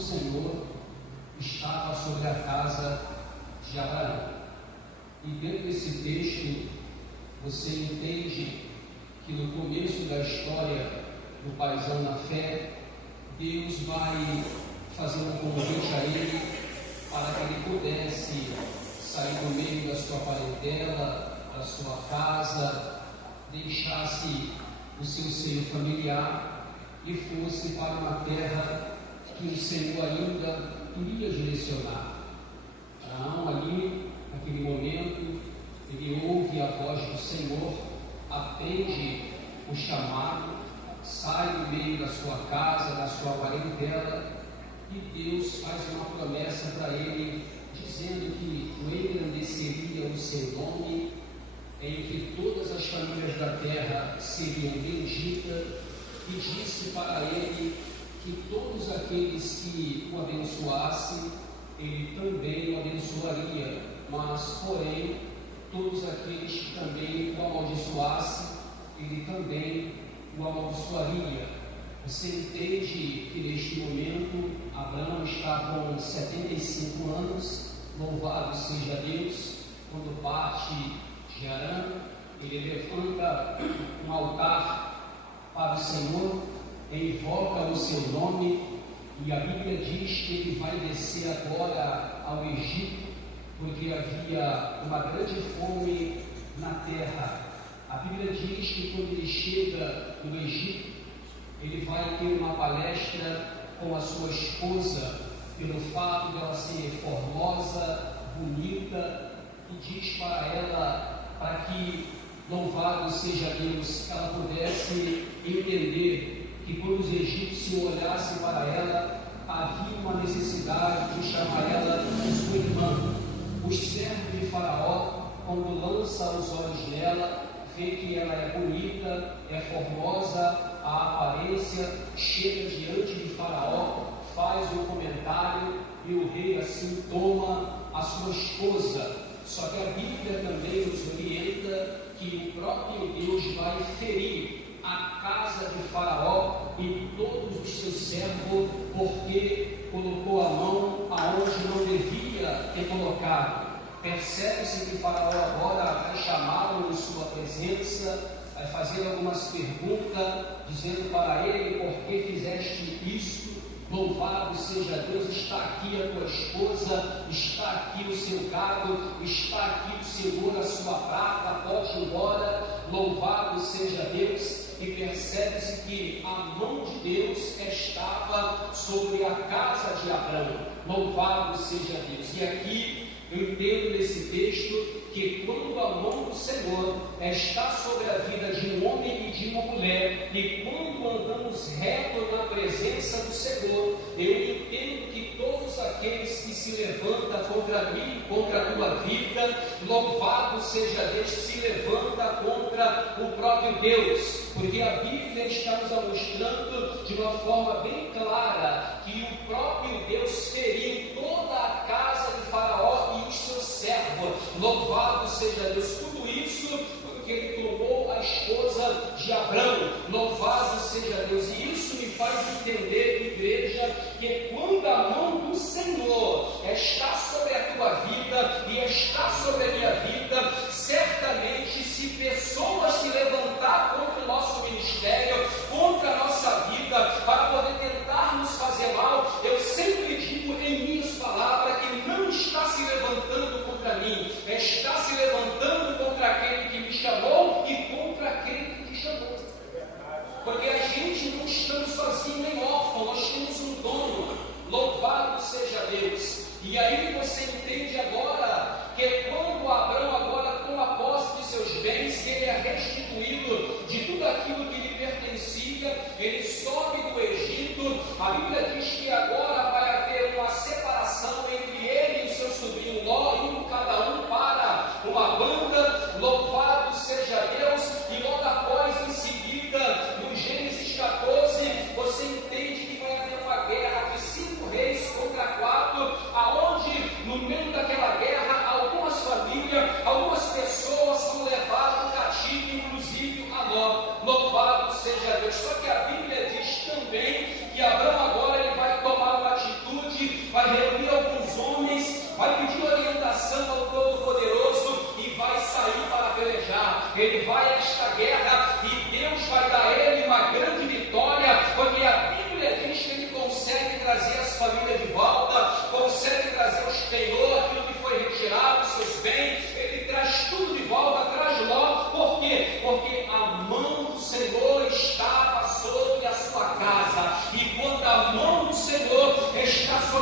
Senhor estava sobre a casa de Abraão. E dentro desse texto, você entende que no começo da história do paizão na fé, Deus vai fazer um convite a ele para que ele pudesse sair do meio da sua parentela, da sua casa, deixasse o seu seio familiar e fosse para uma terra que o Senhor ainda queria direcionar. Abraão ali, naquele momento, ele ouve a voz do Senhor, atende o chamado, sai do meio da sua casa, da sua parentela, e Deus faz uma promessa para ele, dizendo que engrandeceria o seu nome, em que todas as famílias da terra seriam benditas, e disse para ele que todos aqueles que o abençoassem, ele também o abençoaria, mas, porém, todos aqueles que também o amaldiçoassem, ele também o amaldiçoaria. Você entende que neste momento Abraão está com 75 anos, louvado seja Deus, quando parte de Harã, ele levanta um altar para o Senhor, invoca o seu nome, e a Bíblia diz que ele vai descer agora ao Egito, porque havia uma grande fome na terra. A Bíblia diz que quando ele chega no Egito, ele vai ter uma palestra com a sua esposa, pelo fato de ela ser formosa, bonita, e diz para ela, para que, louvado seja Deus, ela pudesse entender que quando os egípcios olhassem para ela, havia uma necessidade de chamar ela de sua irmã. Os servos de Faraó, quando lançam os olhos nela, vê que ela é bonita, é formosa, a aparência, chega diante de Faraó, faz um comentário, e o rei assim toma a sua esposa. Só que a Bíblia também nos orienta que o próprio Deus vai ferir a casa de Faraó e todos os seus servos, porque colocou a mão aonde não devia ter colocado. Percebe-se que Faraó agora vai chamá-lo em sua presença, vai fazer algumas perguntas, dizendo para ele: por que fizeste isto? Louvado seja Deus, está aqui a tua esposa, está aqui o seu gado, está aqui o Senhor, a sua prata, pode ir embora. Louvado seja Deus. E percebe-se que a mão de Deus estava sobre a casa de Abraão. Louvado seja Deus. E aqui eu entendo nesse texto que quando a mão do Senhor está sobre a vida de um homem e de uma mulher, e quando andamos reto na presença do Senhor, eu entendo que todos aqueles que se levantam contra mim, contra a tua vida, louvado seja Deus, se levanta contra o próprio Deus, porque a Bíblia está nos mostrando de uma forma bem clara que o próprio Deus feriu toda a casa de Faraó e os seus servos. Louvado seja Deus, tudo isso porque ele tomou a esposa de Abraão. Louvado seja Deus. E isso me faz entender, igreja, que quando a mão do Senhor está sobre a tua vida e está sobre a minha vida, certamente, se pessoas se levantar contra o nosso ministério, contra a nossa vida, para poder tentar nos fazer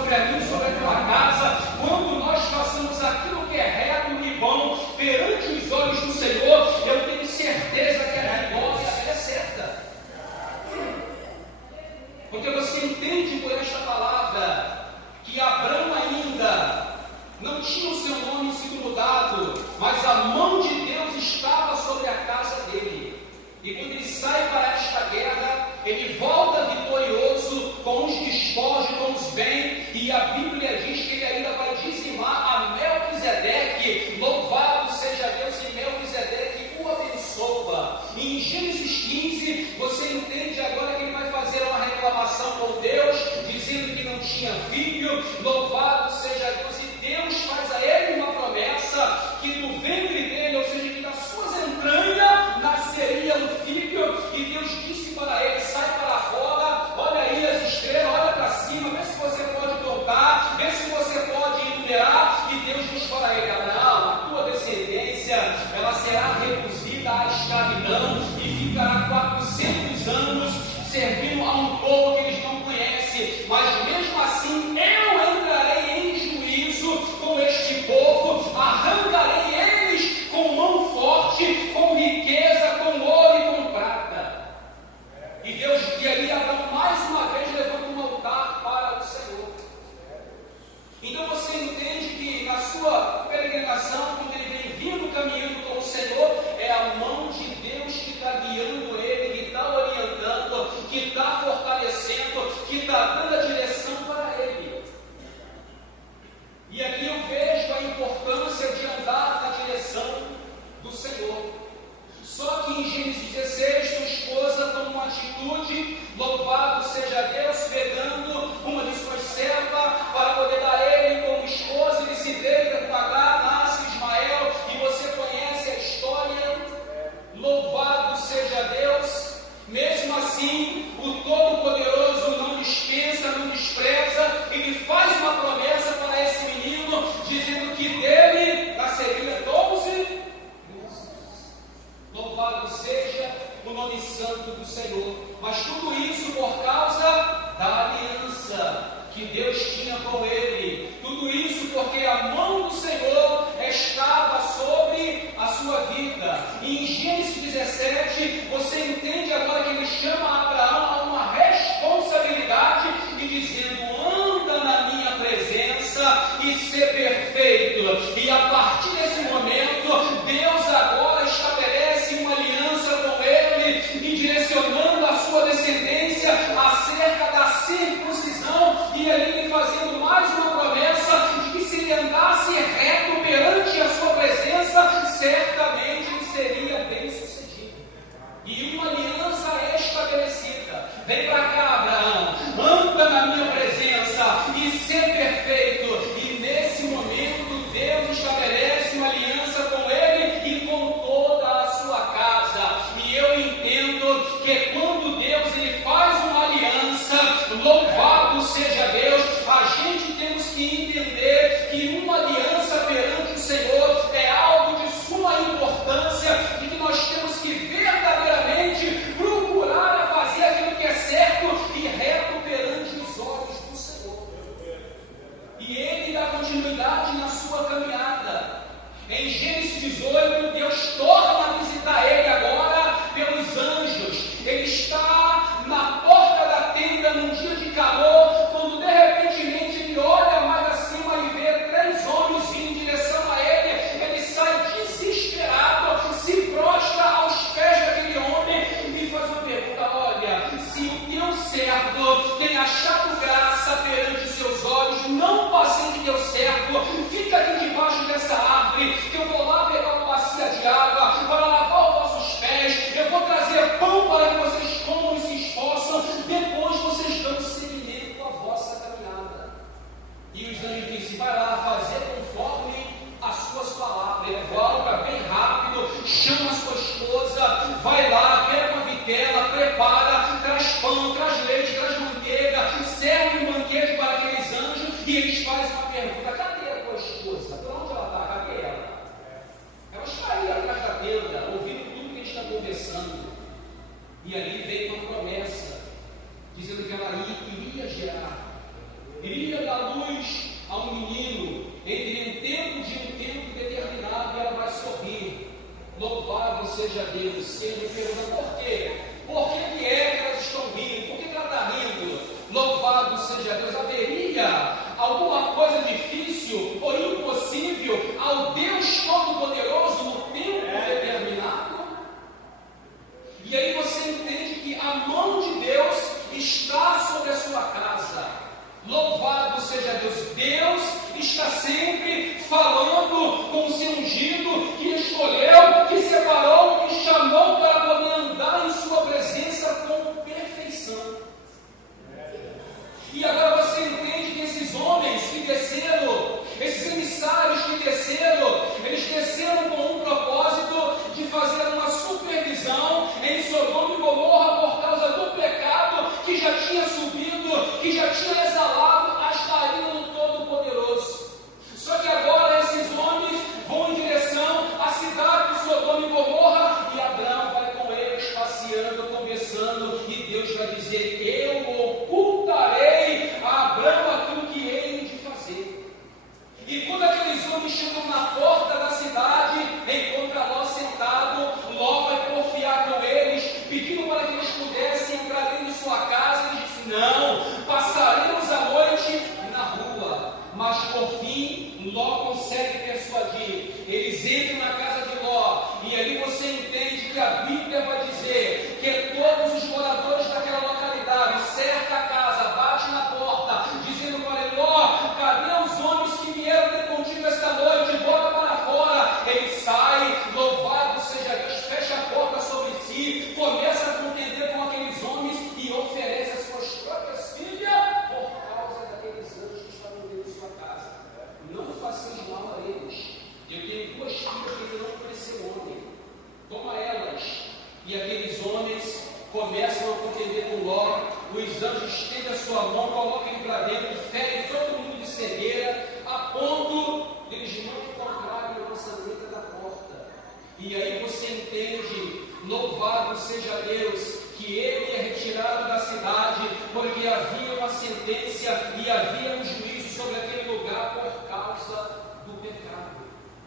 sobre a minha, sobre a tua casa, quando nós façamos aquilo que é reto e bom perante os olhos do Senhor, eu tenho certeza que a vitória é certa. Porque você entende por esta palavra que Abraão ainda não tinha o seu nome sido mudado, mas a mão de Deus estava sobre a casa dele. E quando ele sai para esta guerra, ele volta vitorioso com os despojos, com os bens, e a Bíblia diz que ele ainda vai dizimar a Melquisedeque. Louvado seja Deus, e Melquisedeque o abençoa. E em Gênesis 15, você entende agora que ele vai fazer uma reclamação com Deus, dizendo que não tinha filho. Louvado seja Deus, e Deus faz a ele uma promessa, que do ventre dele, ou seja, que das suas entranhas, nasceria um filho. E Deus disse para ele: sai para fora, olha aí as estrelas, olha para cima, vê se você pode contar, vê se você pode enumerar. E Deus diz para ele: Abraão, a tua descendência, ela será reduzida à escravidão e ficará 400 anos servindo a um povo que eles não conhecem, mas mesmo assim eu entrarei em juízo com este povo, arrancarei eles com mão forte, com riqueza, com ouro e com prata. E Deus, e ali Abraão mais uma vez levanta um altar para o Senhor. Então você entende que na sua peregrinação, quando ele vem vindo caminhando com o Senhor, é a mão de Deus que está guiando ele, que está orientando, que está fortalecendo, que está dando a direção para ele. E aqui eu vejo a importância de andar na direção do Senhor. Só que em Gênesis 16, sua esposa toma uma atitude, louvado seja Deus, pegando uma de suas servas para poder dar a ele como esposa. Ele se deita com Agar, nasce Ismael, e você conhece a história. Louvado seja Deus. Mesmo assim, o Todo-Poderoso não dispensa, não despreza. Ele faz uma promessa para esse menino, dizendo que dele nasceria 12. Louvado seja o nome santo do Senhor. Mas tudo isso por causa da aliança que Deus tinha com ele. Tudo isso porque a mão do Senhor estava sobre a sua vida. E em Gênesis 17, você entende agora que ele chama Abraão a uma responsabilidade e dizendo: anda na minha presença e ser perfeito. E a partir desse momento, Deus agora estabelece uma aliança com ele e direcionando a sua descendência acerca da circuncisão, e ali fazendo mais uma promessa de que se ele andasse reto perante a sua presença, certamente ele seria bem sucedido. E uma aliança estabelecida. Vem para cá, Abraão, anda na minha presença e ser perfeito. E nesse momento Deus estabelece uma aliança com ele e com toda a sua casa. E eu entendo que quando Deus ele faz uma aliança, louvado seja Deus, a gente temos que entender que uma aliança perante o Senhor é algo de suma importância e que nós temos que verdadeiramente procurar a fazer aquilo que é certo e reto perante os olhos do Senhor. E ele dá continuidade na sua caminhada. Em Gênesis 18, Deus torna a visitar ele agora pelos anjos. Ele está na porta da tenda num dia de calor, quando de repente ele olha mais acima e vê 3 homens vindo em direção a ele. Ele sai desesperado, se prostra aos pés daquele homem e faz uma pergunta: olha, se o teu servo tem achado graça perante seus olhos, não passei de teu servo, fica aqui debaixo dessa árvore, que eu vou lá pegar uma bacia de água para lavar os vossos pés, eu vou trazer pão para que vocês comam e se esforçam, depois vocês dão seguimento à vossa caminhada. E os anjos dizem: vai lá fazer conforme as suas palavras. Ele volta bem rápido, chama a sua esposa, vai lá, pega uma vitela, prepara, traz pão, traz leite, traz manteiga, serve um banquete para aqueles anjos, e eles fazem uma pergunta: cadê a tua esposa? Por onde ela está? Cadê ela? Ela está aí atrás da tenda, ouvindo tudo que a gente está conversando. E ali veio uma promessa, dizendo que ela iria gerar, iria dar luz seja Deus. E ele me pergunta por quê? Por que é que elas estão rindo? Por que ela está rindo? Louvado seja Deus. Haveria alguma coisa difícil ou impossível ao Deus Todo-Poderoso no tempo determinado? E aí você entende que a mão de Deus está sobre a sua casa. Louvado seja Deus. Deus está sempre falando com o seu ungido, que escolheu, que separou, que chamou para poder andar em sua presença com perfeição. E agora você entende que esses homens que desceram, esses emissários que desceram, eles desceram com um propósito de fazer uma supervisão em Sodoma e Gomorra por causa do pecado que já tinha subido, que já tinha exalado as narinas do Todo-Poderoso. Só que agora esses homens vão em direção à cidade de Sodoma e Gomorra e Abraão vai com eles passeando, conversando, e Deus vai dizer: eu ocultarei a Abraão aquilo que ele de fazer. E quando aqueles homens chegam na porta da cidade, encontra Ló sentado. Ló vai porfiar com eles, pedindo para que eles pudessem entrar dentro de sua casa. Ele disse: não, passaremos a noite na rua. Mas por fim, Ló consegue persuadir. Eles entram na casa de Ló, e ali você entende que a Bíblia vai dizer que todos os moradores daquela localidade cercam a casa, batem na porta, dizendo para ele: Ló, cadê os homens que vieram ter contigo esta noite? Bota para fora. Ele sai, louvado seja Deus, fecha a porta sobre si, começa a contender com aqueles homens e oferece as suas próprias filhas por causa daqueles anjos que estavam dentro de sua casa. Não façais mal a eles. Eu tenho duas filhas que não conheceram homem. Toma elas. E aqueles homens começam a contender com Ló. Os anjos estendem a sua mão, colocam ele para dentro, ferem todo mundo de cegueira, a ponto de eles não encontrarem a maçaneta da porta. E aí você entende, louvado seja Deus, que ele é retirado da cidade, porque havia uma sentença e havia um juízo sobre aquele lugar por causa do pecado.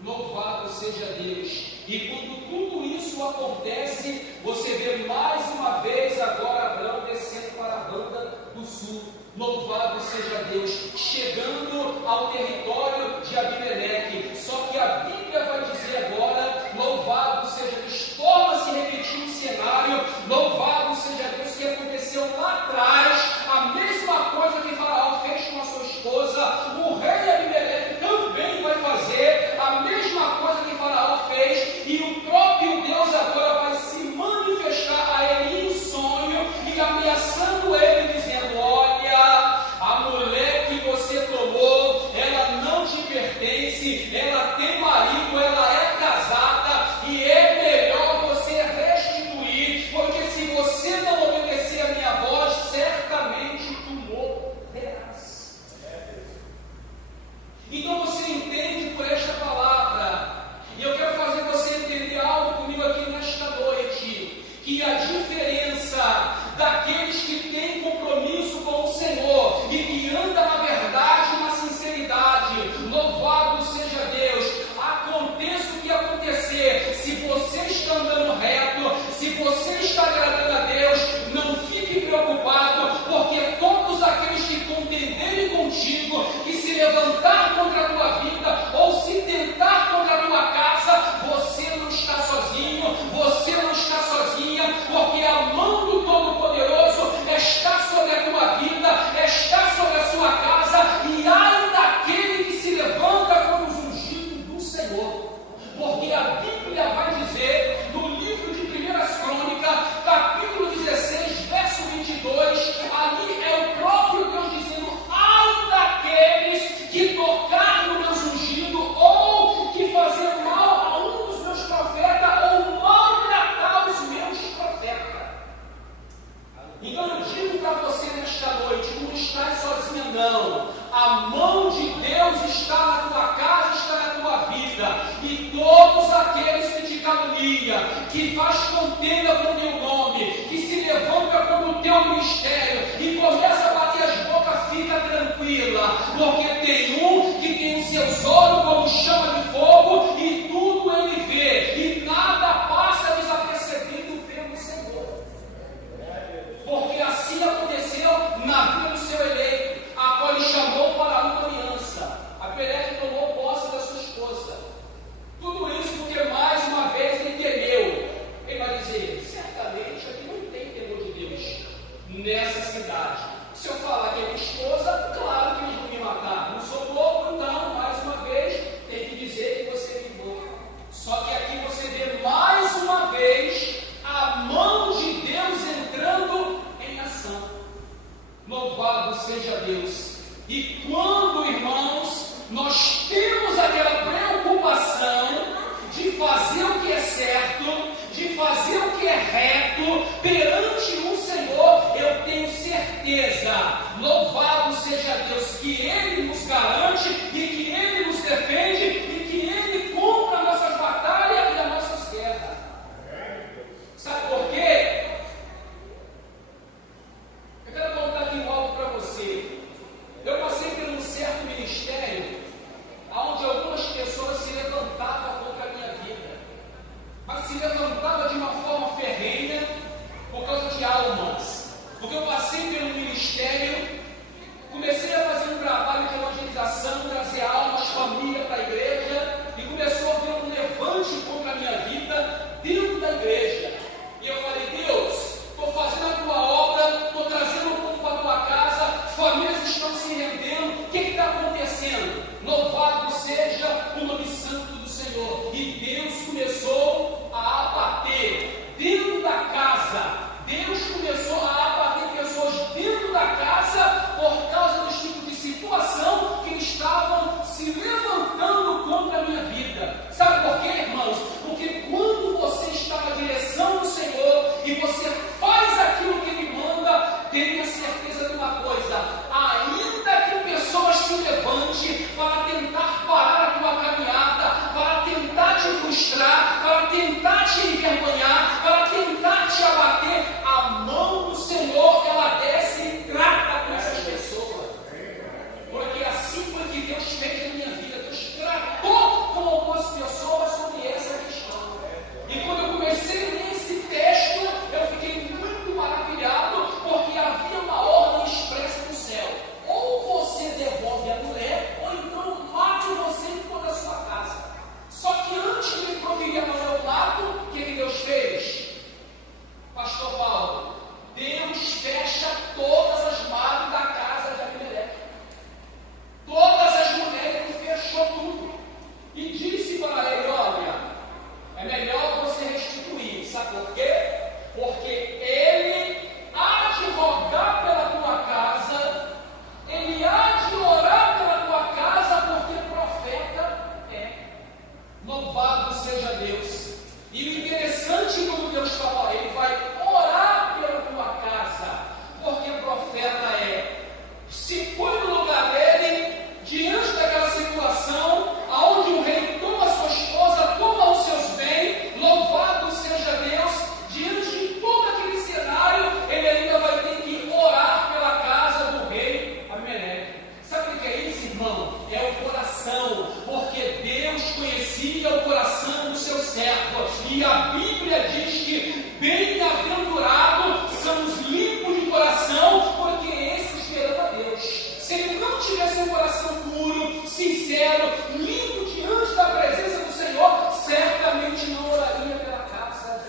Louvado seja Deus. E quando tudo isso acontece, você vê mais uma vez agora Abraão descendo para a banda do sul. Louvado seja Deus, chegando ao território de Abimeleque. Só que a Bíblia vai dizer agora, louvado seja Deus, torna-se a repetir o cenário, louvado seja Deus, que aconteceu lá atrás, a mesma coisa que Faraó fez com a sua esposa, o rei Abimeleque também vai fazer a mesma coisa que Faraó fez, e o próprio Deus agora vai se manifestar a ele em sonho e ameaçando ele, dizendo: olha, a mulher que você tomou, ela não te pertence, ela tem marido, ela é casada, e é melhor você restituir, porque se você não obedecer a minha voz, certamente tu morrerás. Então você entende por esta palavra, e eu quero fazer você entender algo comigo aqui nesta noite, que a diferença daqueles que têm compromisso com o Senhor e que andam na verdade e na sinceridade, louvado seja Deus, aconteça o que acontecer, se você está andando reto, se você está agradando a Deus, não fique preocupado, porque todos aqueles que contenderem contigo, que se levantar contra a tua vida, ou se tentar contra a tua casa, você não está sozinho, você não está sozinha, porque a mão do Todo-Poderoso está sobre a tua vida, está sobre a sua casa, e ai daquele que se levanta contra os ungidos do Senhor, porque a Bíblia vai dizer, no livro de 1 Crônicas, capítulo 16, verso 22, ali é o próprio Deus dizendo: ai daqueles que tocar no meus ungidos, ou que fazer mal a um dos meus profetas, ou maltratar os meus profetas. Então eu digo para você nesta noite, não estás sozinha não, a mão de Deus está na tua casa, está na tua vida, e todos aqueles que te caluniam, que faz contenda com o teu nome, que se levanta contra o teu ministério e começa a bater as bocas, fica tranquila, porque tem um que tem os seus olhos como chama de fogo, e tudo ele vê, e nada passa Deus. E quando, irmãos, nós temos aquela preocupação de fazer o que é certo, de fazer o que é reto perante o Senhor, eu tenho certeza, louvado seja Deus, que Ele nos garante e que Ele nos defende e que Ele cumpra a nossa batalha e as nossas guerras. Sabe por quê? Eu quero contar aqui algo para você. Eu passei por um certo ministério onde algumas pessoas se levantavam contra a minha vida, mas se levantavam de uma forma ferrenha por causa de almas. Porque eu passei pelo ministério, comecei a fazer um trabalho de evangelização, trazer almas, família para a igreja, e começou a haver um levante contra a minha vida dentro da igreja. E eu falei: Deus, estou fazendo a tua obra, estou trazendo o povo para a tua casa, famílias estão se rendendo, o que está acontecendo? Louvado seja o nome santo do Senhor. E Deus começou a abater dentro da casa. Deus começou a abater pessoas dentro da casa por causa desse tipo de situação que estavam se levantando contra a minha vida. Sabe por quê, irmãos? Porque quando você está na direção do Senhor e você faz aquilo que Ele manda, tenha certeza de uma coisa: ainda que pessoas se levante para tentar parar a tua caminhada, para tentar te frustrar, para tentar te envergonhar, para tentar te abater, a mão do Senhor, ela desce e trata com essas pessoas. Porque assim foi que Deus fez na minha vida. Deus tratou com algumas pessoas sobre essa questão. E quando eu comecei a ler esse texto, eu fiquei muito maravilhado, porque havia uma ordem expressa no céu: ou você devolve a mulher, ou então mate você e toda a sua casa. Só que antes de ele proferir a mato, o que Deus fez? Pastor Paulo, Deus fecha todas as madres da casa de Abimeleque. Todas as mulheres, Ele fechou tudo. E disse para ele: olha, é melhor você restituir. Sabe por quê? Porque Ele há de rogar pela tua casa, Ele há de orar pela tua casa, porque profeta é. Louvado seja Deus. E o interessante, quando Deus fala, Ele vai orar pela tua casa, porque profeta é. Se põe no lugar dele, diante daquela situação, aonde o rei toma a sua esposa, toma os seus bens, louvado seja Deus, diante de todo aquele cenário, ele ainda vai ter que orar pela casa do rei Abimeleque. Sabe o que é isso, irmão? É o coração, porque Deus conhecia o coração do seu servo, e a Bíblia diz que bem-aventurados são os limpos de coração, porque esses verão a Deus. Se ele não tivesse um coração puro, sincero, limpo diante da presença do Senhor, certamente não oraria pela casa.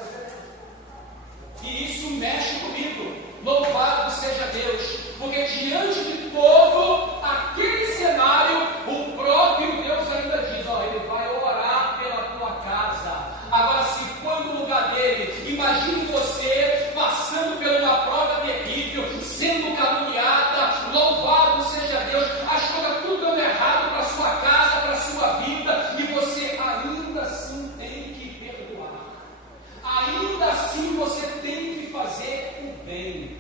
E isso mexe comigo. Louvado seja Deus, porque diante de todo aquele cenário, o próprio Deus ainda diz: ó, Ele vai orar pela tua casa. Agora, se põe no lugar dele, imagine você passando por uma prova terrível, sendo caluniada, louvado seja Deus, as coisas tudo dando errado para a sua casa, para a sua vida, e você ainda assim tem que perdoar, ainda assim você tem que fazer o bem.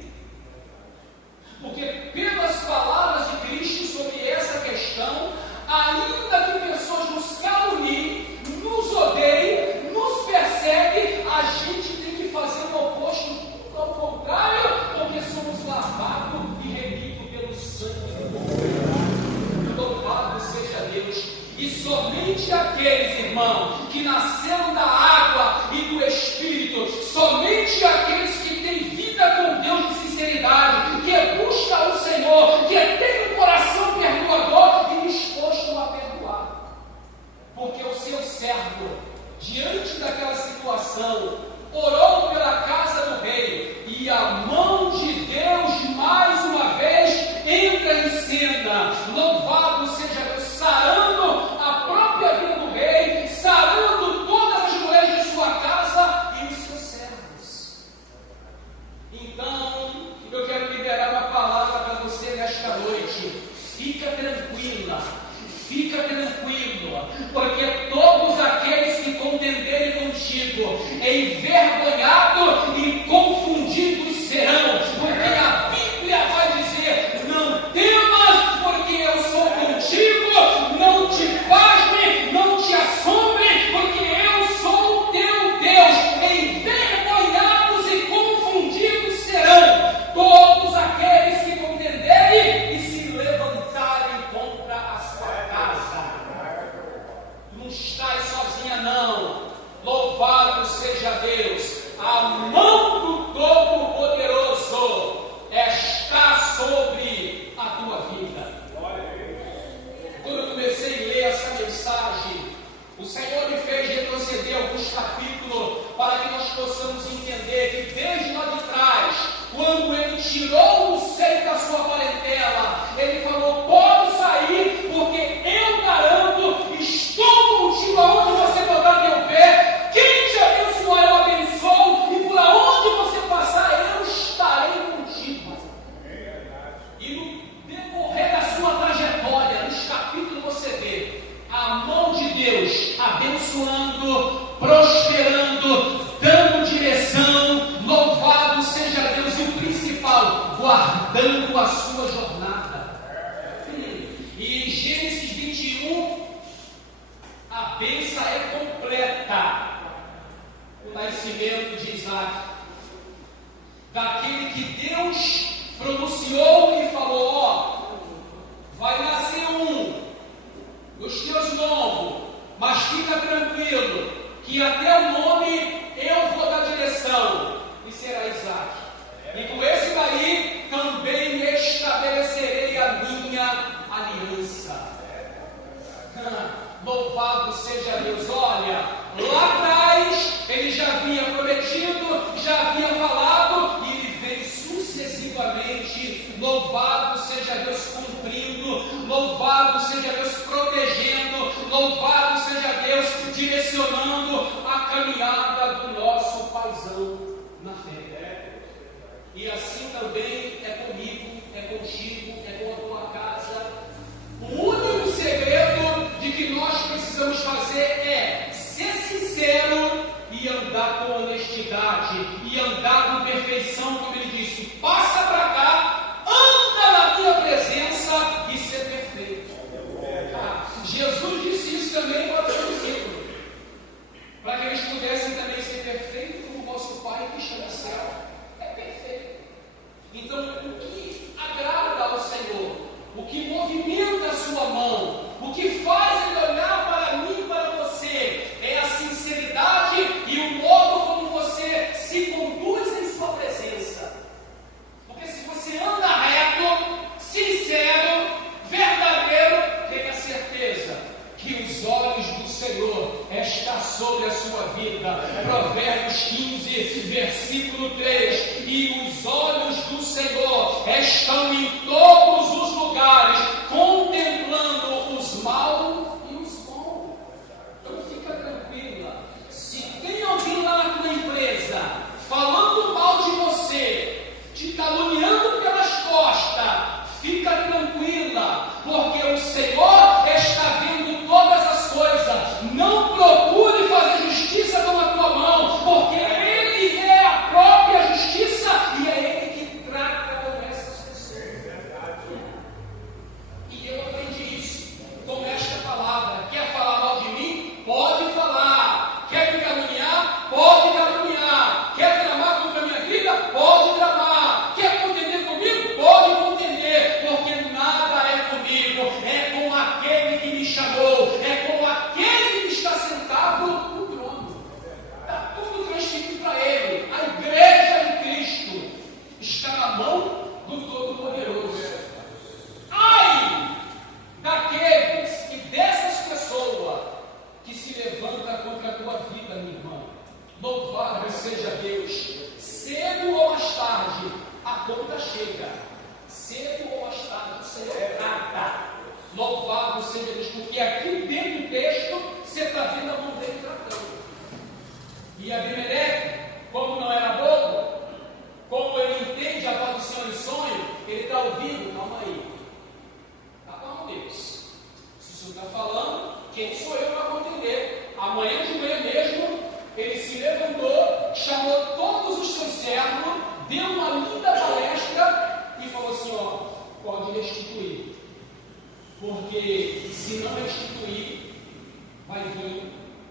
Porque pelas palavras de Cristo sobre essa questão, ainda que pessoas nos caluniem, nos odeiem, nos perseguem, a gente tem que fazer o oposto, ao contrário, porque somos lavados e remidos pelo sangue do Cordeiro. Louvado seja Deus. E somente aqueles, irmãos, que nasceram da água e do Espírito, somente aqueles que têm vida com Deus de sinceridade, que busca o Senhor, que tem um coração perdoador e disposto a perdoar. Porque o seu servo, diante daquela situação, orou pela casa do rei, e a mão de Deus mais uma vez entra em cena. Louvado seja Deus, sarando a própria vida do rei, sarando todas as mulheres de sua casa e os seus servos. noite, fica tranquila, fica tranquilo, porque todos aqueles que contenderem contigo, envergonhados e confundidos serão, porque a Bíblia vai dizer: não temas, porque eu sou contigo, não te pasme, não te assombre, porque eu sou o teu Deus. Envergonhados e confundidos serão todos aqueles que contenderem e se levantarem contra a sua casa. Não estás sozinha, não. Louvado seja Deus. A mão do Todo-Poderoso está sobre a tua vida. Quando eu comecei a ler essa mensagem, o Senhor me fez retroceder alguns capítulos para que nós possamos entender que desde lá de trás, quando Ele tirou o seio da sua parentela, Ele falou: pode sair, porque eu garanto, estou contigo aonde você botar teu pé. Quem te abençoar eu abençoo, e por aonde você passar eu estarei contigo. E no decorrer da sua trajetória, nos capítulos você vê a mão de Deus abençoando, prosperando, dando direção. Louvado seja Deus, e o principal, guardando a sua jornada. E em Gênesis 21, a bênção é completa. O nascimento de Isaac, daquele que Deus pronunciou e falou: ó, vai nascer os teus lombos, mas fica tranquilo, que até o nome eu vou dar direção, e será Isaac. E com esse daí também estabelecerei a minha aliança. Louvado seja Deus. Olha, lá atrás ele já havia prometido, já havia falado, e ele vem sucessivamente. Louvado seja Deus, cumprindo. Louvado seja Deus, protegendo. Louvado seja Deus, direcionando a caminhada do nosso paizão na fé. E assim também é comigo, é contigo, é com a tua casa. O único segredo de que nós precisamos fazer é ser sincero e andar com honestidade, e andar com perfeição, como ele disse: passa para cá, anda na minha presença e ser perfeito. Jesus disse isso também para os seus discípulos, para que eles pudessem também ser perfeitos como o vosso Pai que está no céu é perfeito. Então, o que agrada ao Senhor, o que movimenta a sua mão, o que faz Ele olhar para mim e para você, é a sinceridade e o modo como você se conduz em sua presença. Porque se você anda reto, sincero, verdadeiro, tenha certeza que os olhos do Senhor estão sobre a sua vida. Provérbios 15, versículo 3: e os olhos do Senhor estão em todos os lugares, contemplando os maus e os bons. Então fica tranquila. Se tem alguém lá na tua empresa falando mal de você, te caluniando pelas costas, fica tranquila, porque o Senhor está vendo todas as coisas. Não procure fazer justiça com a tua mão, porque Ele é a própria justiça e é Ele que trata com essas pessoas. E eu aprendi isso com esta palavra. Quer falar mal de mim? Pode falar. Quer me caluniar? Pode caluniar. Quer tramar contra a minha vida? Pode tramar. Quer contender comigo? Pode contender, porque nada é comigo, é com aquele que me chamou, é com aquele que está sentado no trono. Está tudo transferido para Ele. A igreja de Cristo está na mão do Todo-Poderoso. Ai daqueles e dessas pessoas que se levantam contra a tua vida, minha irmã. Louvado seja Deus. Cedo ou mais tarde, a conta chega. Cedo ou mais tarde, o Senhor trata. Louvado seja Deus, porque aqui dentro do texto você está vendo a mão dele tratando. E Abimeleque, como não era bobo, como ele entende a tradução em sonho, ele está ouvindo: calma aí, restituir. Porque se não restituir, vai vir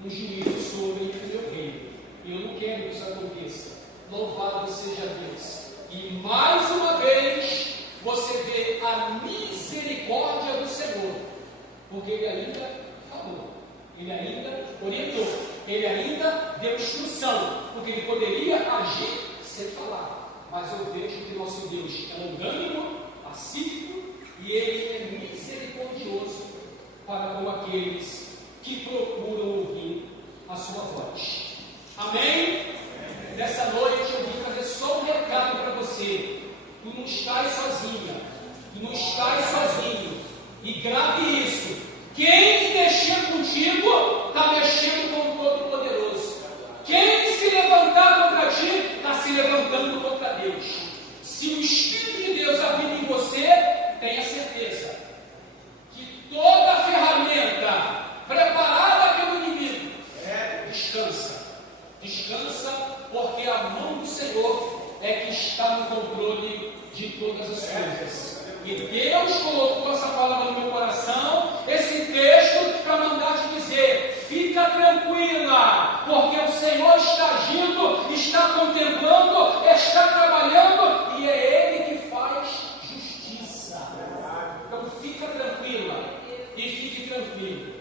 um juízo sobre o meu reino. E eu não quero que isso aconteça. Louvado seja Deus. E mais uma vez, você vê a misericórdia do Senhor. Porque Ele ainda falou. Ele ainda orientou. Ele ainda deu instrução. Porque Ele poderia agir sem falar. Mas eu vejo que nosso Deus é longânimo, pacífico, e Ele é misericordioso para com aqueles que procuram ouvir a sua voz. Amém? Nessa noite eu vim trazer só um recado para você. Tu não estás sozinha. Tu não estás sozinho. E grave isso. Quem mexer contigo, está mexendo com o Todo-Poderoso. Quem se levantar contra ti, está se levantando contra Deus. Se o Espírito de Deus habita em você, tenha certeza que toda a ferramenta preparada pelo inimigo descansa. Descansa, porque a mão do Senhor é que está no controle de todas as coisas. E Deus colocou essa palavra no meu coração, esse texto, para mandar te dizer: fica tranquila, porque o Senhor está agindo, está contemplando, está trabalhando, e é Ele que faz justiça. Então fica tranquila e fique tranquilo.